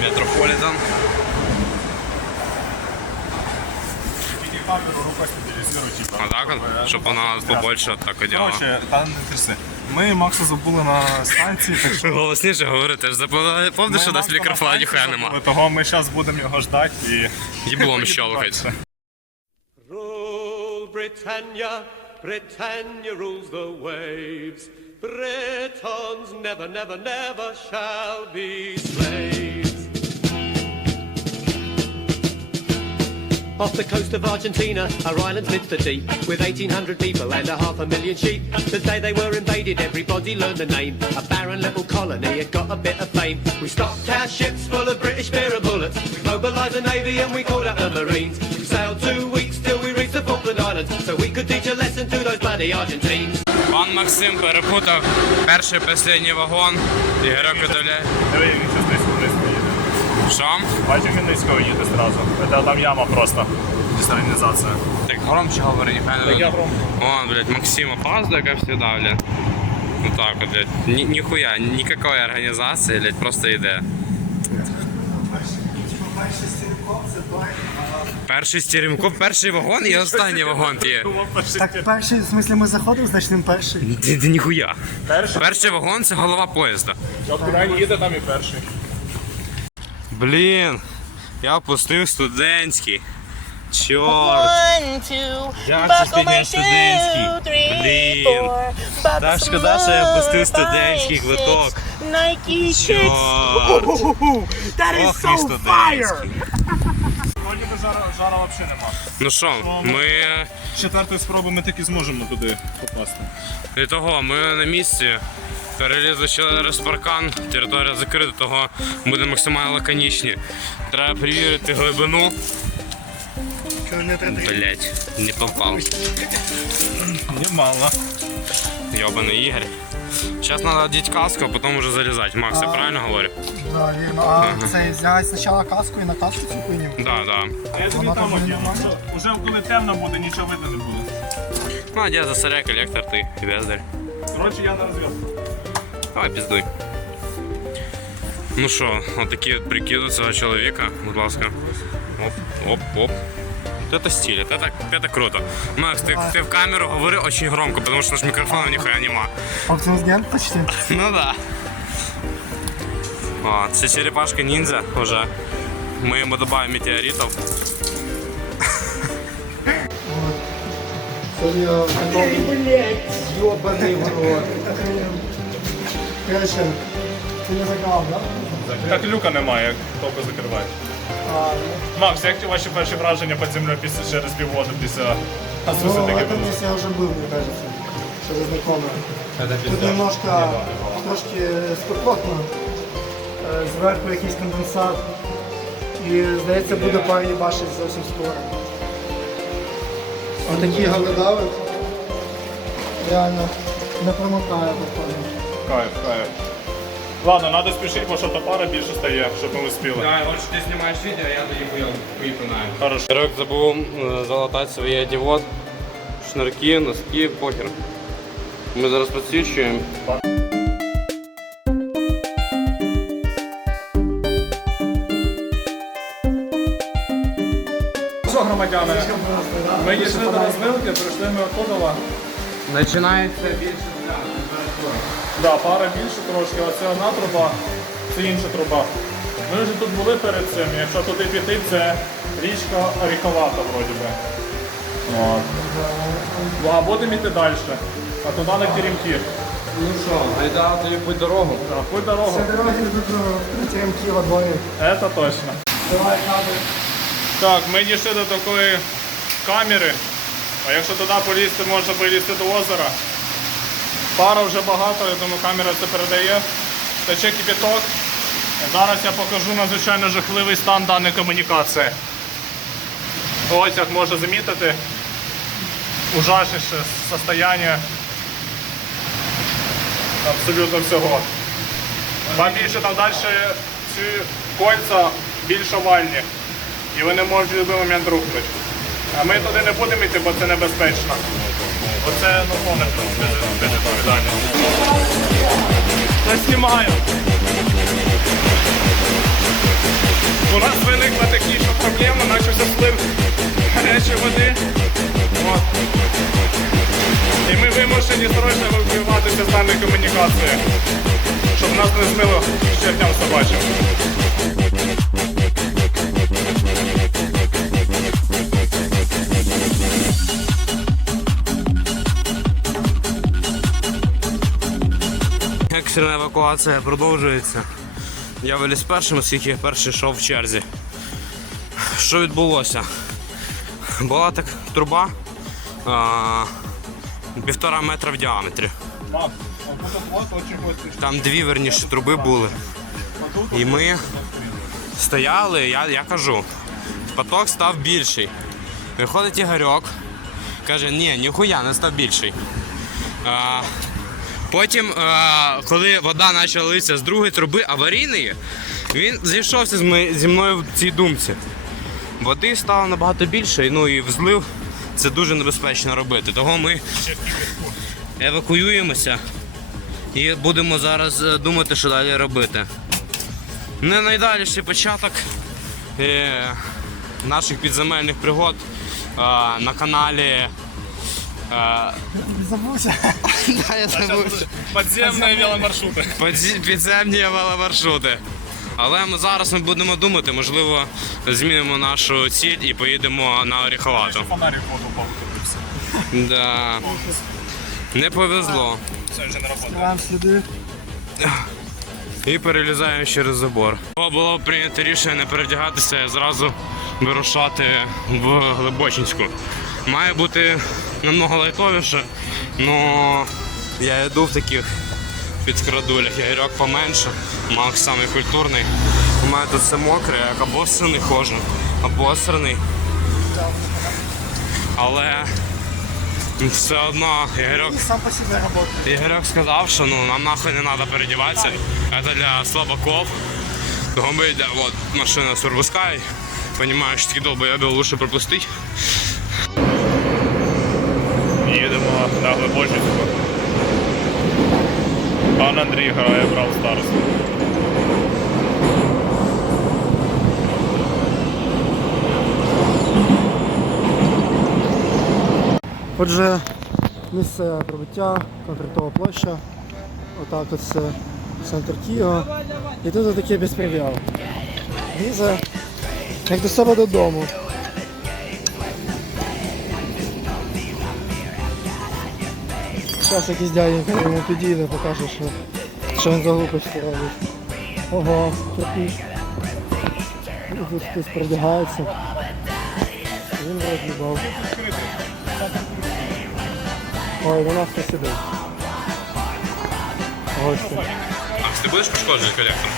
Метрополитен. А так? Щоб вона побольше так одягала. Короче, та не тряси. Ми Макса забули на станції, так що... Голосніше говори, ти ж запам'ятав, помниш, що Ми десь Макса на мікрофона ніхуя нема. Того ми зараз будемо його ждати і... Їблом щелкать. Britannia, Britannia rules the waves. Britons never, never, never shall be slaves. Off the coast of Argentina, our island's midst the deep, with 1,800 people and a half a million sheep. The day they were invaded, everybody learned the name. A barren little colony, it got a bit of fame. We stocked our ships full of British beer and bullets. We mobilised the navy and we called out the Marines. We sailed two Falkland Islands, so we could teach a lesson to those bloody Argentines. Пан Максим перепутав перший останній вагон. Ігоря Кадоля. Диви, він щось низько вниз поїде. Що? Бачиш, він низько їде зразу. Це там яма просто. Десалінізація. Так громче говори, ніхай не Так я видно. громко. О, блядь, Максим опаздывает, как всегда, блядь. Вот так вот, блядь. Ни, нихуя, никакой организации, блядь, просто йде. Перший стеремков, перший вагон і останній вагон є. Так, перший, в смислі, ми заходимо, значить він перший. Ти, ти ніхуя. Перший? Перший вагон це голова поїзда. От куди він їде, там і перший. Блін, я опустив студентський. Чорт. One, two, Як це my студентський? shoe, three, Блін. four, buckle Так some шкода, що я опустив студентський five, квиток. Nike. Чорт. That is Ох, і so fire! Жара, жара взагалі нема. Ну що, ми З четвертої спроби ми таки зможемо туди попасти. І того, ми на місці. Перелізли через паркан, територія закрита, того буде максимально лаконічні. Треба перевірити глибину. Блять, не попав. Немало. Йобаний Ігор. Зараз треба одіть каску, а потім вже залізати. Макс, я правильно говорю? Да, вірно. А це знять спочатку каску і на каску цю хуйню. Да, да. А я тобі Вона там там одягну. нормально? Уже коли темно буде, нічого видно не буде. Ну, а де засоряй колектор, ти, бездарь. Коротше, я на розв'язку. Давай піздуй. Ну що, отакі от прикиди цього чоловіка, будь ласка. Оп, оп, оп. Вот Это стиль, это, так- это круто. Макс, ты, ты в камеру говори очень громко, потому что наш микрофона нихуя нема. Оптимус Ген почти. Ну да. О, це черепашка ниндзя уже. Мы ему добавим метеоритов. Йобаний в рот. Короче, ти не закав, да? Так люка немає, як тільки закриваєш. Макс, як ваші перші враження під землею після через півгода після Ну, Асуси в таке этом було? месте я уже был, мне кажется. Что вы знакомы. Тут немножко, трошки спекотно. Е, Зверху якийсь конденсат. І, здається, буде пар їбашить зовсім скоро. Отакі галидави. Реально не промотає, походу. Кайф, кайф. Ладно, треба спішити, бо що то пара більше стає, щоб ми успіли. Давай, лучше ты снимаешь видео, а я доебу выпинаю. Хорошо. Серег забыл э, залатать свои одевод, шнурки, носки, похер. Ми зараз підсвічуємо. Що, громадяни? Ми дійшли до розвилки, прийшли ми отходила. Починається більше Да, пара більше трошки, а це одна труба, це інша труба. Ми вже тут були перед цим, якщо туди піти, це річка Оріховата вроді би. От. Ну, А будемо йти далі. А туди на Теремки. Ну що, айда тобі путь дорогу. Так, Путь дорогу. Це дороги до теремки во дворі. Це точно. Давай кадр. Так, ми дійшли до такої камери. А якщо туди полізти, можна вилізти до озера. Пара вже багато, я думаю, камера це передає. Тече кипяток. Зараз я покажу надзвичайно жахливий стан даної комунікації. Ось як можна замітити. Ужасніше состояние абсолютно всього. Вам більше там далі ці кольця більш овальні. І вони можуть в будь-який момент рухнути. А ми туди не будемо йти, бо це небезпечно. Оце ну повне безвідповідально. Та знімаю. У нас виникла технічна проблема, почався сплив гарячої води. От. І ми вимушені срочно вибиватися з даної комунікації, щоб нас не змило чертям собачим. Екстрена евакуація продовжується. Я виліз першим, оскільки перший йшов в черзі. Що відбулося? Була так труба а, півтора метра в діаметрі. Там дві верніше труби були. І ми стояли, я, я кажу, поток став більший. Виходить Ігорьок, каже, ні, ніхуя не став більший. А, Потім, е, коли вода почала литися з другої труби аварійної, він зійшовся зі мною в цій думці. Води стало набагато більше, ну і взлив це дуже небезпечно робити. Того ми евакуюємося і будемо зараз е, думати, що далі робити. Не найдальший початок е, наших підземельних пригод на каналі. Забувся. да, я забув. Підземні веломаршрути. Підземні веломаршрути. Але ми зараз ми будемо думати, можливо, змінимо нашу ціль і поїдемо на Оріховату. Фонарик воду поводився. Да. Не повезло. Це вже не робота. Там сліди. І перелізаємо через забор. Було прийнято рішення не перевдягатися і зразу вирушати в Глибочинську. Має бути намного лайтовіше, але я йду в таких підкрадулях. Я Ігорьок поменше, Макс самий культурний. У мене тут все мокре, як або синий хожу, або сраний. Але все одно Ігорьок Сам по себе працює. Ігорьок сказав, що ну, нам нахуй не треба переодіватися. Це для слабаков. Того ми йдемо, от машина сурвускай. Понимаю, що такі долбойоби лучше пропустити. Їдемо на Глибочицьку. Пан Андрій грає в Brawl Stars. Отже, місце прибуття, контрактова площа. Отак от це центр Києва. І тут таке безпреділ. Віза, як до себе додому. Зараз якийсь дяденька йому підійде, покаже, що, що він за глупості робить. Ого. І тут хтось передягається. Він роз'їбав. Ой, до нас хтось сидить. Гості. А ти будеш пошкоджений колектор?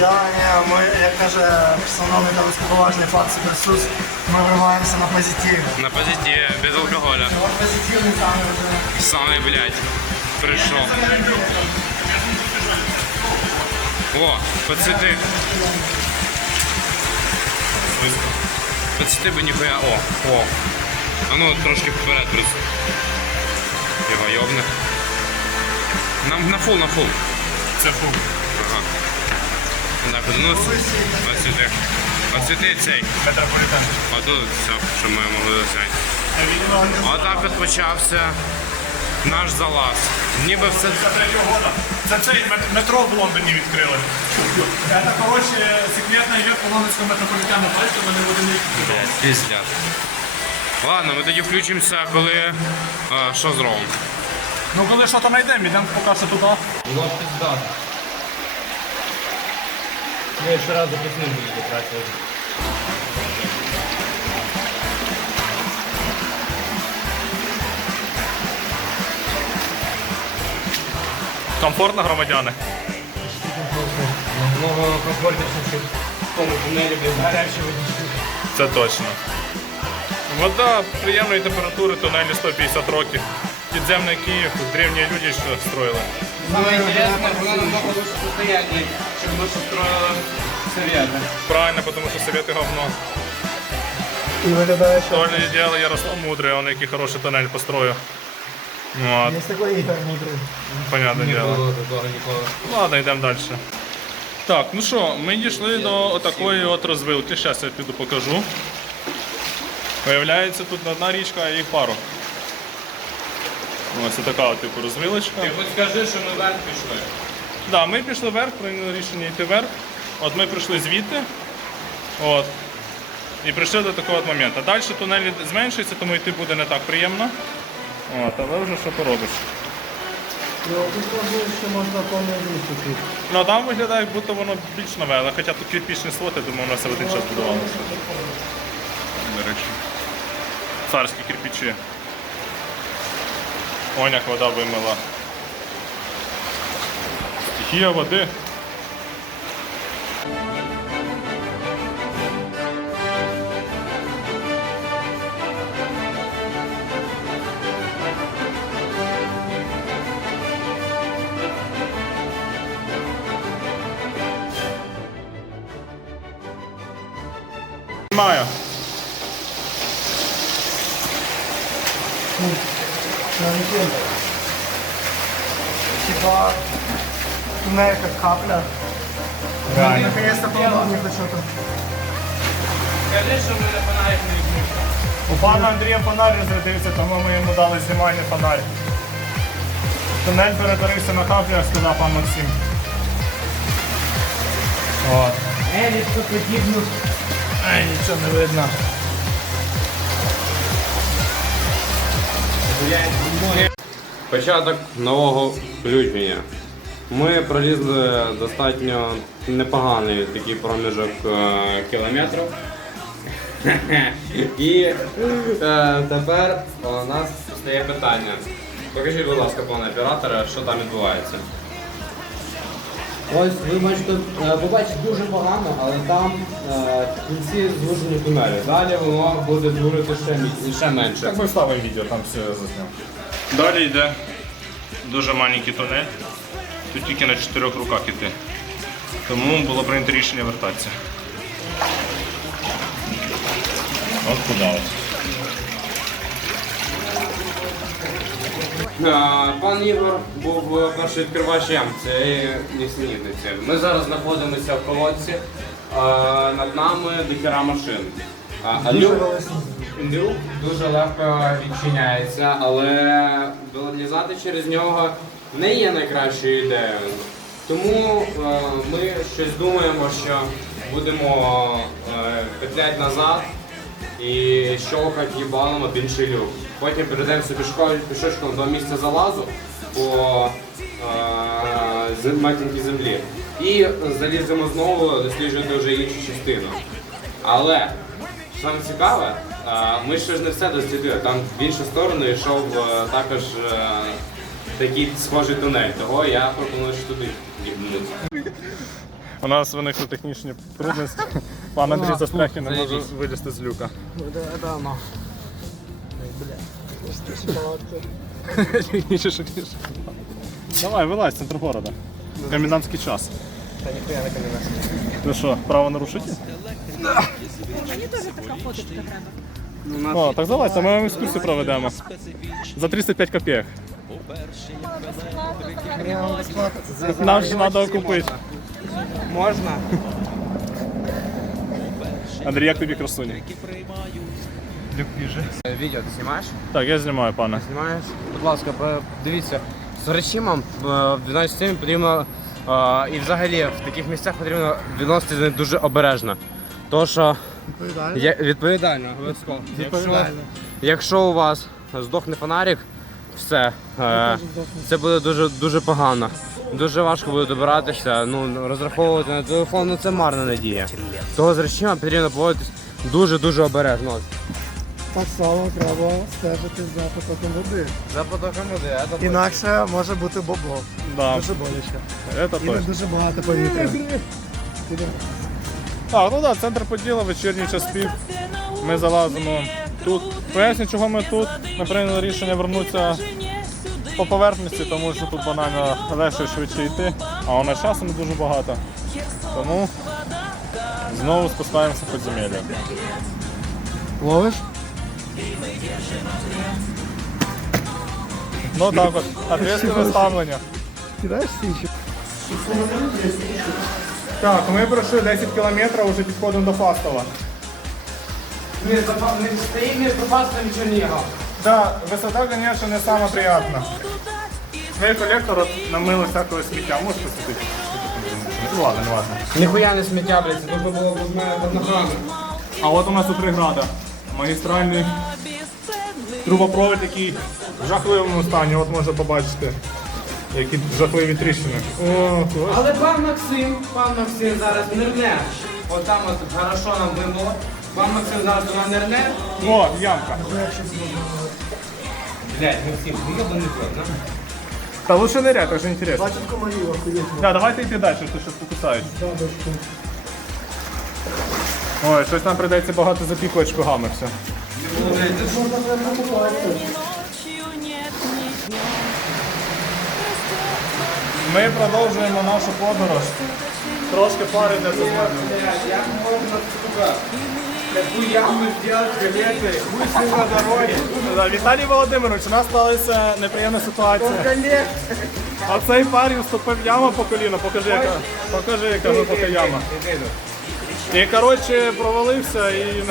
Я, не, ми, як каже шановний та високоповажний факт Суперсус, ми вриваємося на позитиві. На позитиві, без алкоголя. От позитивний саме вже. Самий, блядь, прийшов. О, поцити. Поцити би ніхуя. О, о. А ну трошки вперед просто. Його йобне. Нам на фул, на фул. Це фу. Ага. Так, ну, оцвіти. Оцвіти цей. Метрополітен. А тут все, що ми могли взяти. Отак от почався наш залаз. Ніби все Це третього года. Це цей метро в Лондоні відкрили. Це, коротше, секретна ветка лондонського метрополітену. Бачите, вони будемо їх пізня. Ладно, ми тоді включимося, коли е, що зробимо. Ну коли що то знайдемо, йдемо поки що туди. Було пізда. Я ще раз записну буду краще. Комфортно громадяни. Много комфортніше в тому тунелі без гарячої водички. Це точно. Вода приємної температури, тунелі 150 років. Підземний Київ, древні люди що строїли. Саме інтересне, вона намного лучше состояння, ми що строїли. Правильно, тому що совєти говно. І виглядає, що То ли дело Ярослав Мудрий, он який хороший тунель построїв. Ну, от, є такий ігор мудрий. понятне діло. такого ніколи. Ладно, йдемо далі. Так, ну що, ми дійшли до такої от розвилки. Зараз я піду покажу. Виявляється, тут одна річка, а їх пару. Ось така от, типу розвилочка. Ти хоч скажи, що ми вверх пішли. Да, ми пішли вверх, прийняли рішення йти вверх. От ми прийшли звідти. От. І прийшли до такого моменту. Далі тунель зменшується, тому йти буде не так приємно. От, але вже що поробиш. Ну, що можна повний. Ну там виглядає, як будто воно більш нове, але хоча тут кирпічний слот, я думаю, воно все в один час будувалося. До речі. Царські кирпичі. Ой, як вода вимила. 귀여워들 마야. 응. 18 мене як капля. Реально. Наконец-то помогли до чого. Скажи, що ми на фонарик не включили. У пана Андрія фонарь розрядився, тому ми йому дали знімальний фонарь. Тунель перетворився на каплю, сказав пан Максим. От. Еліс тут подібну. Ай, нічого не видно. Початок нового включення. Ми пролізли достатньо непоганий такий проміжок е, кілометрів. І е, тепер у нас стає питання. Покажіть, будь ласка, пане оператора, що там відбувається. Ось ви бачите, е, побачите дуже погано, але там е, в кінці звужені тунелі. Далі воно буде звужити ще, ще менше. Так ми ставимо відео, там все засняв. Далі йде дуже маленький тунель. Тут тільки на чотирьох руках іти. Тому було прийнято рішення вертатися. От куди. Е, Пан Ігор був першим відкривачем цієї нісенітниці. Ми зараз знаходимося в колодці. Е, Над нами дикера машин. А а люк, люк дуже легко відчиняється, але вилізати через нього не є найкращою ідеєю. Тому е, ми щось думаємо, що будемо е, петляти назад і щовхати їбалом об інший люк. Потім перейдемося пішочком до місця залазу по е, матінкій землі. І заліземо знову досліджувати вже іншу частину. Але що саме цікаве, е, ми ще ж не все дослідили. Там в іншу сторону йшов е, також е, такий схожий тунель. Того я пропоную що туди їбнути. У нас виникли технічні трудності. Пан Андрій застряг і не може вилізти з люка. Ніше швидше. Давай, вилазь, центр города. Комендантський час. Та ніхуя не комбінація. Ну що, право нарушитель? Мені теж така фоточка треба. О, так залазь, а ми вам екскурсію проведемо. За 305 копійок. Нам ж треба купити. Можна? Андрій, як тобі красуні? Відео ти знімаєш? Так, я знімаю, пане. Знімаєш? Будь ласка, дивіться, з речимом е, в 12 стін потрібно е, і взагалі в таких місцях потрібно відноситися з ним дуже обережно. То що Відповідально. є відповідально, обов'язково. Якщо, якщо у вас здохне фонарик, все. Е, це буде дуже дуже погано. Дуже важко буде добиратися. Ну розраховувати на телефон, ну це марна надія. Того з речима потрібно поводитись дуже-дуже обережно. Так само треба стежити за потоком води. За потоком води, це Інакше може бути бобо. Да, Дуже боляче. це І не точно. дуже багато повітря. А, ну так, да, центр поділа, вечірній час пів. Ми залазимо тут. Поясню, чого ми тут. Ми прийняли рішення вернутися по поверхності, тому що тут банально легше і швидше йти, а у нас часу не дуже багато. Тому знову спускаємося в підземелля. Ловиш? Ну так от, ответственне ставлення. Кидаєш січі? Так, ми пройшли 10 кілометрів, вже підходимо до Фастова. Не, стоїть між Фастом і Чернігом. Да, висота, звісно, не саме приємна. Свій колектор от намили всякого сміття. Можеш посвітити? Ну ладно, не ладно. Ніхуя не сміття, блядь, це тут було б в мене під. А от у нас у 3 града. Магістральний трубопровід, який в жахливому стані, от можна побачити. Які жахливі тріщини. О. Але пан Максим, пан Максим зараз нирне. От там от хорошо нам вимило. Пан Максим зараз нам нирне. О, ямка. Блядь, Максим, ти йобаний кот, на? Та лучше нырять, это же интересно. Бачить комарів, охуєть. Да, давайте йти далі, ти щось покусаєш. Ой, щось нам прийдеться багато запікувати шпигами все. Ми продовжуємо нашу подорож. Трошки пари де це Як можна, таку яму зробити, галети, хуй на дорогі. Віталій Володимирович, у нас сталася неприємна ситуація. А цей парень вступив яму по коліно. Покажи, яка, покажи, яка глибока яма. І коротше провалився і,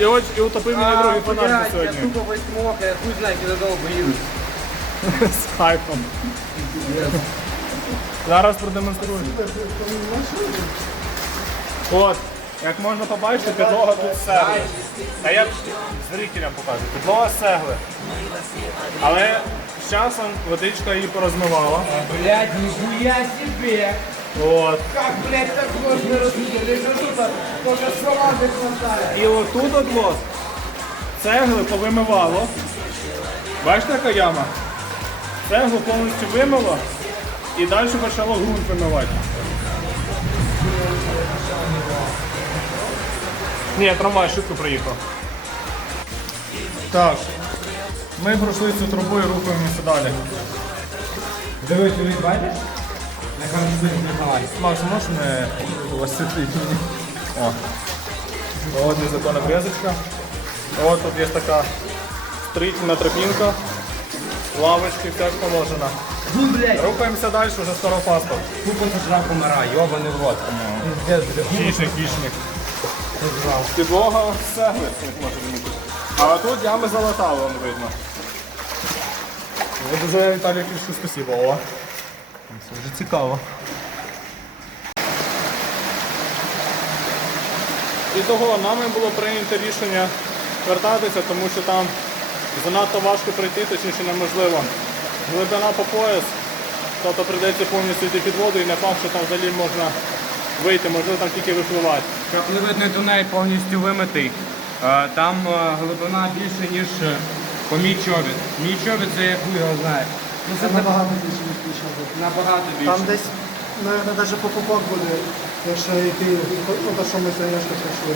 і, от, і утопив мені другий фонарик на сьогодні. тупо восьмох, я хуй знаю, куди довго їду. З хайпом. Зараз продемонструю. От, як можна побачити, підлога тут з цегли. А я зрителям покажу. Підлога з цегли. Але з часом водичка її порозмивала. Блядь, нихуя себе! От. Как, блядь, так тут слова не хватает. І отут от вот цегли повимивало. Бачите, яка яма? Цеглу повністю вимило і далі почало ґрунт вимивати. Ні, трамвай швидко приїхав. Так. Ми пройшли цю трубу і рухаємося далі. Дивись, ти бачиш? На камеру не Макс, можеш не освітлити мені? О. От незаконна врізочка. От тут є така строительна тропінка, лавочки, все положено. Ну, блядь, Рухаємося далі, вже скоро паспорт. тупо сожрав комара, йобаний в рот. Пиздец, блядь. Підлога цегли, як можна замітити. А тут ями залатали, вон видно. Ви дуже Віталій пишу спасибо. О. Це вже цікаво. І того нами було прийнято рішення вертатися, тому що там занадто важко пройти, точніше неможливо. Глибина по пояс, тобто прийдеться повністю йти під воду і не факт, що там взагалі можна вийти, можливо там тільки випливати. Капливидний тунель повністю вимитий. Е, Там е, глибина більше, ніж е, по мій чобіт. Мій чобіт це як ви його знає. Ну, Це набагато більше, ніж пішов. набагато більше. Там десь, наверное, навіть по попок буде, якщо йти, ну, то, що ми сьогодні пройшли.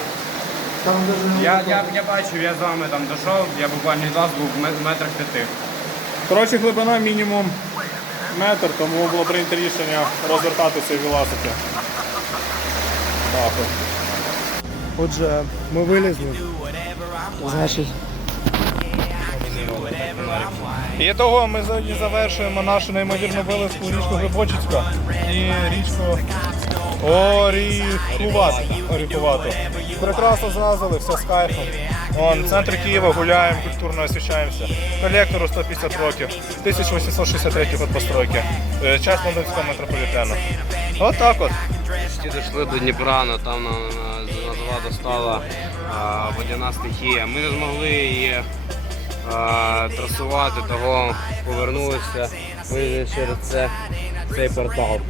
Там Я, я, я бачив, я з вами там дійшов, я буквально від вас був в метрах п'яти. Коротше, глибина мінімум метр, тому було прийнято рішення розвертатися і вилазити. Так. Отже, ми вилізли. Значить, І того ми сьогодні завершуємо нашу неймовірну вилазку річку Глибочицька і річку Оріхувату. Оріхувату. Прекрасно зразили, все з кайфом. Вон, в центрі Києва гуляємо, культурно освічаємося. Колектору 150 років, 1863 год постройки. Е, Час лондонського метрополітену. От так от. Дійшли до Дніпра, но там на, на, на два достала а, водяна стихія. Ми не змогли її а, трасувати, того повернулися вийшли через це, цей портал.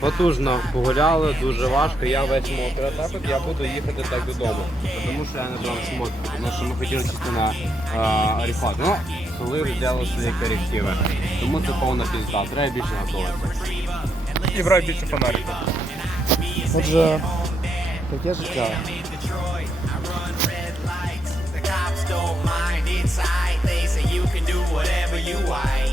Потужно погуляли, дуже важко. Я весь мокрий. Так я буду їхати так додому. Тому що я не брав шмотки, тому що ми хотіли чисто на Аріфат. Ну, коли взяли свої корективи. Тому це повна пізда. Треба більше готуватися. І брай більше фонариків. отже, таке життя. The cops don't mind inside. They say you can do whatever you want.